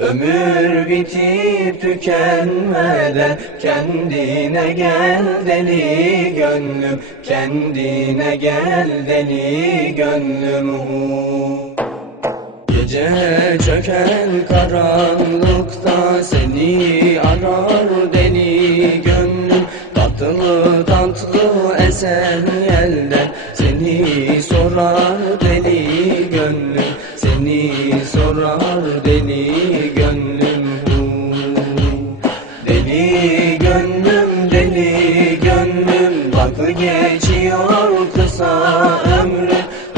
Ömür bitip tükenmeden kendine gel deli gönlüm Kendine gel deli gönlüm. Gece çöken karanlıkta seni arar deli gönlüm Tatlı tatlı esen yelden seni sorar deli gönlüm Seni sorar deli gönlüm Vakı geçiyor kısa ömrü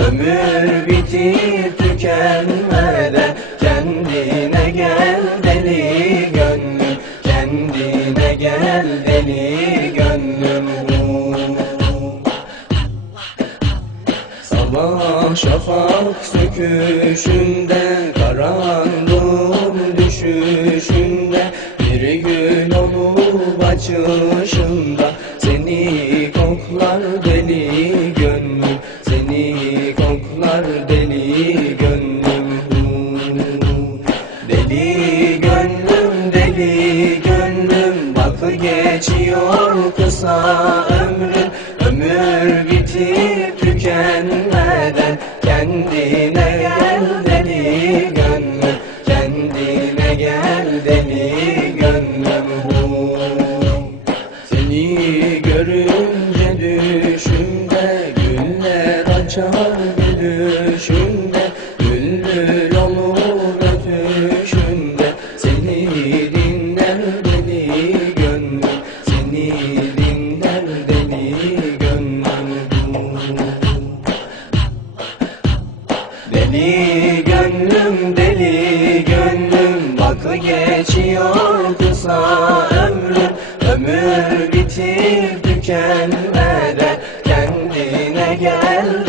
Ömür bitip tükenmeden Kendine gel deli gönlüm Kendine gel deli gönlüm. Sabah şafak söküşünde Karanlığın düşüşünde Bir gün olup açışında Seni koklar deli gönlüm. Seni koklar deli gönlüm. Deli gönlüm deli gönlüm. Vakı geçiyor kısa ömrün. Ömür bitip tükenmeden Kendine gel Deli gönlüm deli gönlüm. Vakı geçiyor kısa ömrüm Ömür bitip tükenmeden Kendine gel